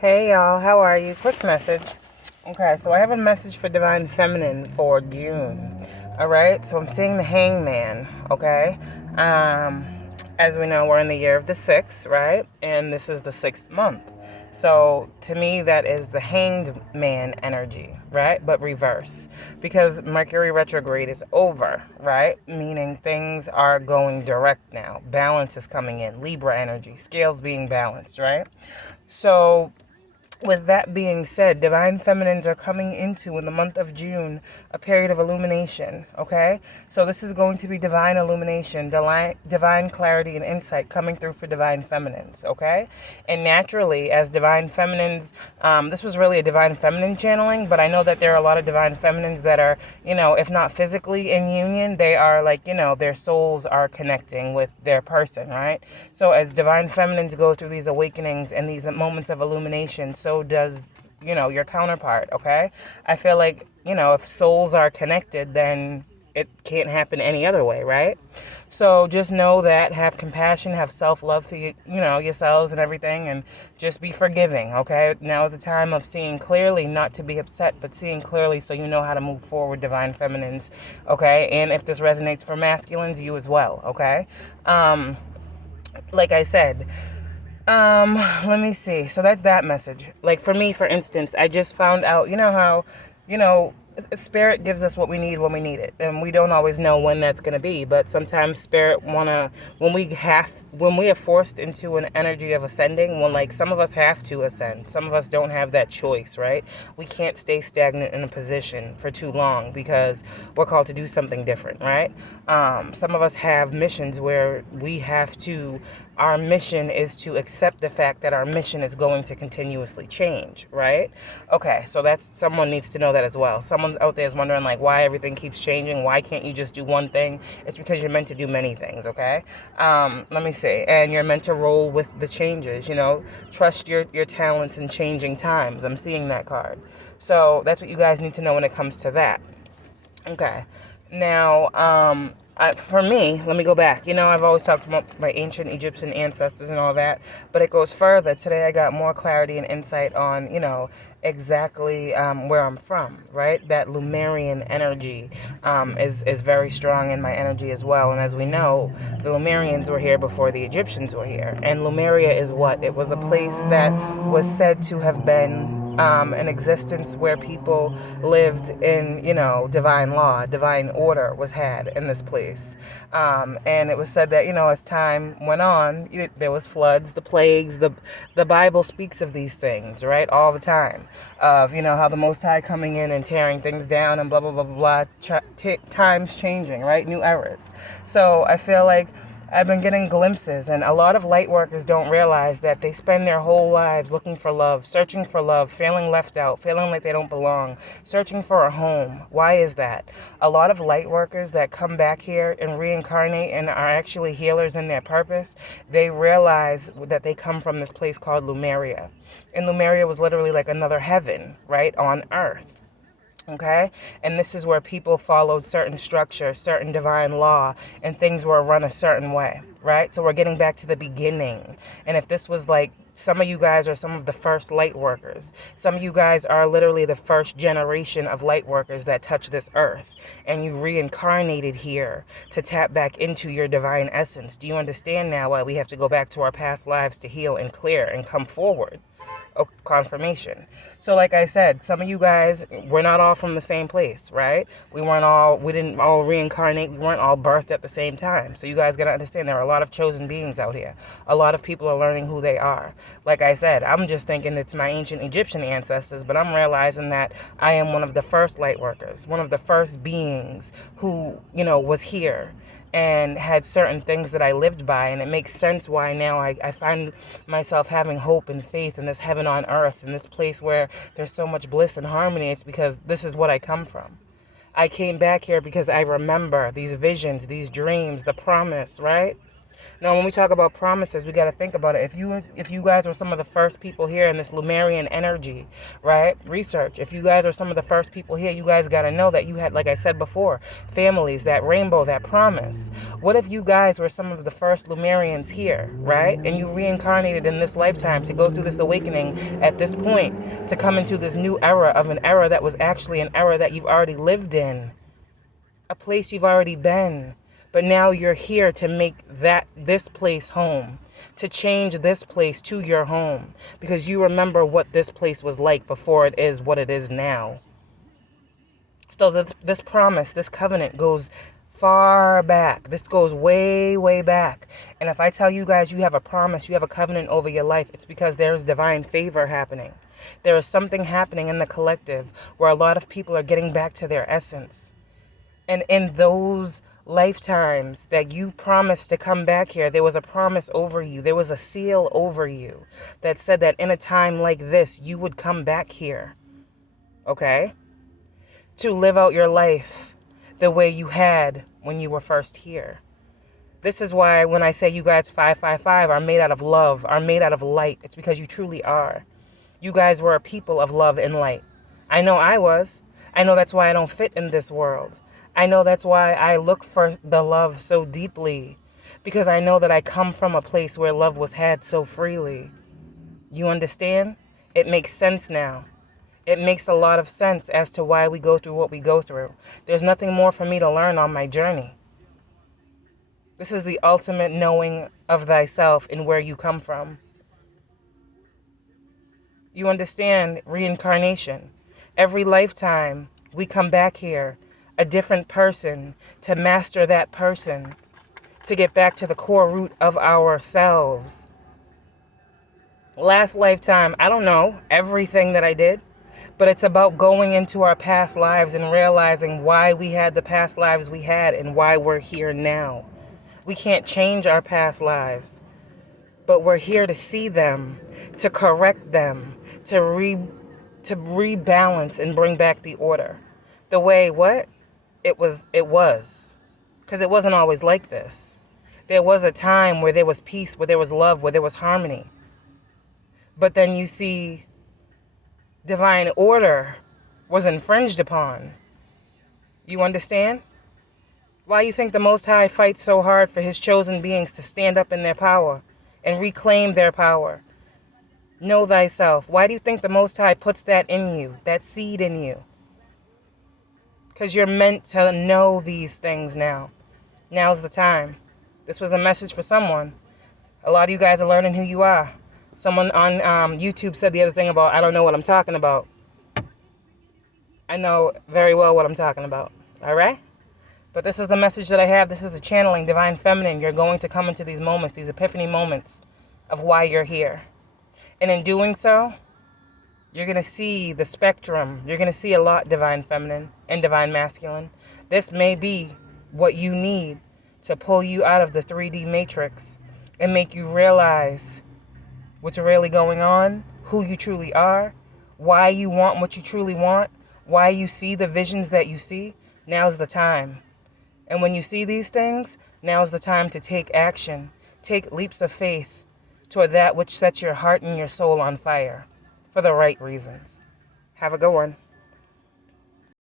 Hey y'all, how are you? Quick message. Okay, so I have a message for Divine Feminine for June. Alright, so I'm seeing the Hangman, okay? Um, as we know, we're in the year of the sixth, right? And this is the sixth month. So to me, that is the hanged man energy, right? But reverse. Because Mercury retrograde is over, right? Meaning things are going direct now. Balance is coming in. Libra energy, scales being balanced, right? So with that being said, divine feminines are coming into, in the month of June, a period of illumination, okay? So this is going to be divine illumination, divine clarity and insight coming through for divine feminines, okay? And naturally, as divine feminines, this was really a divine feminine channeling, but I know that there are a lot of divine feminines that are, if not physically in union, they are like, their souls are connecting with their person, right? So as divine feminines go through these awakenings and these moments of illumination, so does your counterpart. Okay, I feel like if souls are connected, then it can't happen any other way, right? So just know that, have compassion, have self-love for yourselves and everything, and just be forgiving. Okay, now is the time of seeing clearly, not to be upset, but seeing clearly so you know how to move forward, divine feminines. Okay, and if this resonates for masculines, you as well. Okay, like I said, let me see. So that's that message. Like for me, for instance, I just found out, how, you know, spirit gives us what we need when we need it. And we don't always know when that's going to be, but sometimes spirit when we are forced into an energy of ascending, when like some of us have to ascend, some of us don't have that choice, right? We can't stay stagnant in a position for too long because we're called to do something different, right? Some of us have missions where our mission is to accept the fact that our mission is going to continuously change, right? Okay, so someone needs to know that as well. Someone out there is wondering like why everything keeps changing. Why can't you just do one thing? It's because you're meant to do many things, okay? Let me see. And you're meant to roll with the changes, trust your talents in changing times. I'm seeing that card. So that's what you guys need to know when it comes to that. Okay. Now, for me, let me go back. I've always talked about my ancient Egyptian ancestors and all that, but it goes further. Today I got more clarity and insight on, exactly where I'm from, right? That Lumerian energy is very strong in my energy as well. And as we know, the Lumerians were here before the Egyptians were here. And Lumeria is what? It was a place that was said to have been an existence where people lived in, divine law, divine order was had in this place. And it was said that, as time went on, there was floods, the plagues, the Bible speaks of these things, right? All the time of, how the Most High coming in and tearing things down and blah, blah, blah, blah, blah, times changing, right? New eras. So I feel like I've been getting glimpses, and a lot of light workers don't realize that they spend their whole lives looking for love, searching for love, feeling left out, feeling like they don't belong, searching for a home. Why is that? A lot of light workers that come back here and reincarnate and are actually healers in their purpose, they realize that they come from this place called Lumeria. And Lumeria was literally like another heaven, right, on earth. Okay? And this is where people followed certain structure, certain divine law, and things were run a certain way, right? So we're getting back to the beginning. And if this was like, some of you guys are some of the first light workers. Some of you guys are literally the first generation of light workers that touch this earth. And you reincarnated here to tap back into your divine essence. Do you understand now why we have to go back to our past lives to heal and clear and come forward? Confirmation. So like I said, some of you guys, we're not all from the same place, right? We didn't all reincarnate. We weren't all birthed at the same time. So you guys got to understand there are a lot of chosen beings out here. A lot of people are learning who they are. Like I said, I'm just thinking it's my ancient Egyptian ancestors, but I'm realizing that I am one of the first light workers, one of the first beings who, was here and had certain things that I lived by. And it makes sense why now I find myself having hope and faith in this heaven on earth, in this place where there's so much bliss and harmony. It's because this is what I come from. I came back here because I remember these visions, these dreams, the promise, right? Now, when we talk about promises, we got to think about it. If you guys were some of the first people here in this Lumerian energy, right? Research. If you guys are some of the first people here, you guys got to know that you had, like I said before, families, that rainbow, that promise. What if you guys were some of the first Lumerians here, right? And you reincarnated in this lifetime to go through this awakening at this point, to come into this new era of an era that was actually an era that you've already lived in, a place you've already been. But now you're here to make this place home, to change this place to your home, because you remember what this place was like before it is what it is now. So this promise, this covenant goes far back. This goes way, way back. And if I tell you guys you have a promise, you have a covenant over your life, it's because there is divine favor happening. There is something happening in the collective where a lot of people are getting back to their essence. And in those lifetimes that you promised to come back here, there was a promise over you. There was a seal over you that said that in a time like this, you would come back here, okay? To live out your life the way you had when you were first here. This is why when I say you guys 555 are made out of love, are made out of light, it's because you truly are. You guys were a people of love and light. I know I was. I know that's why I don't fit in this world. I know that's why I look for the love so deeply, because I know that I come from a place where love was had so freely. You understand? It makes sense now. It makes a lot of sense as to why we go through what we go through. There's nothing more for me to learn on my journey. This is the ultimate knowing of thyself and where you come from. You understand reincarnation. Every lifetime we come back here a different person, to master that person, to get back to the core root of ourselves. Last lifetime, I don't know everything that I did, but it's about going into our past lives and realizing why we had the past lives we had and why we're here now. We can't change our past lives, but we're here to see them, to correct them, to rebalance and bring back the order. The way what? It was, because it wasn't always like this. There was a time where there was peace, where there was love, where there was harmony. But then you see divine order was infringed upon. You understand? Why you think the Most High fights so hard for his chosen beings to stand up in their power and reclaim their power? Know thyself. Why do you think the Most High puts that in you, that seed in you? Because you're meant to know these things now. Now's the time. This was a message for someone. A lot of you guys are learning who you are. Someone on YouTube said the other thing about, I don't know what I'm talking about. I know very well what I'm talking about. All right? But this is the message that I have. This is the channeling, Divine Feminine. You're going to come into these moments, these epiphany moments of why you're here. And in doing so, you're going to see the spectrum. You're going to see a lot, Divine Feminine and Divine Masculine. This may be what you need to pull you out of the 3D matrix and make you realize what's really going on, who you truly are, why you want what you truly want, why you see the visions that you see. Now's the time. And when you see these things, now's the time to take action. Take leaps of faith toward that which sets your heart and your soul on fire for the right reasons. Have a good one.